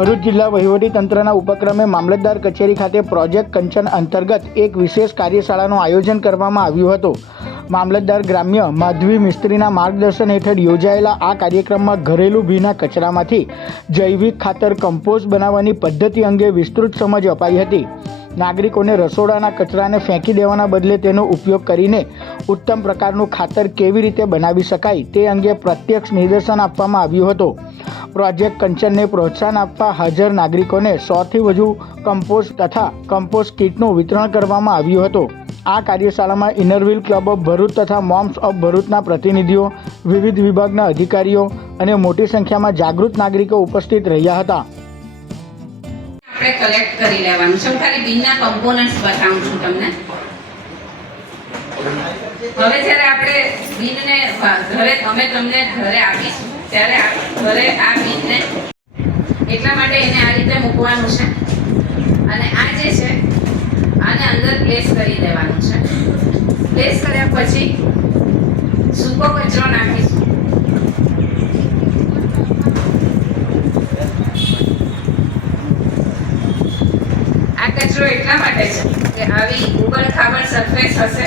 ભરૂચ જિલ્લા વહીવટીતંત્રના ઉપક્રમે મામલતદાર કચેરી ખાતે પ્રોજેક્ટ કંચન અંતર્ગત એક વિશેષ કાર્યશાળાનું આયોજન કરવામાં આવ્યું હતું। મામલતદાર ગ્રામ્ય માધવી મિસ્ત્રીના માર્ગદર્શન હેઠળ યોજાયેલા આ કાર્યક્રમમાં ઘરેલું ભીના કચરામાંથી જૈવિક ખાતર કમ્પોસ્ટ બનાવવાની પદ્ધતિ અંગે વિસ્તૃત સમજ અપાઈ હતી। નાગરિકોને રસોડાના કચરાને ફેંકી દેવાના બદલે તેનો ઉપયોગ કરીને ઉત્તમ પ્રકારનું ખાતર કેવી રીતે બનાવી શકાય તે અંગે પ્રત્યક્ષ નિદર્શન આપવામાં આવ્યું હતું। પ્રોજેક્ટ કંચનને પ્રોત્સાહન આપવા હાજર નાગરિકોને 100થી વધુ કમ્પોસ્ટ તથા કમ્પોસ્ટ કીટનું વિતરણ કરવામાં આવ્યું હતું। આ કાર્યશાળામાં ઇનરવ્હીલ ક્લબ ઓફ ભરૂચ તથા મોમ્સ ઓફ ભરૂચના પ્રતિનિધિઓ, વિવિધ વિભાગના અધિકારીઓ અને મોટી સંખ્યામાં જાગૃત નાગરિકો ઉપસ્થિત રહ્યા હતા। આપણે કલેક્ટ કરી લેવાનું છે। હું ખાલી બીનના કમ્પોનન્ટ્સ બતાવું છું તમને। હવે જ્યારે આપણે બીનને અમે તમને ઘરે આપીશું ત્યારે ઘરે આ બીનને એટલા માટે એને આ રીતે મૂકવાનું છે અને આ જે છે આને અંદર પ્લેસ કરી દેવાનું છે। પ્લેસ કર્યા પછી સૂકો કચરો નાખીશું। આ કચરો એટલા માટે છે કે આવી ઉબડ ખાબડ સરફેસ હશે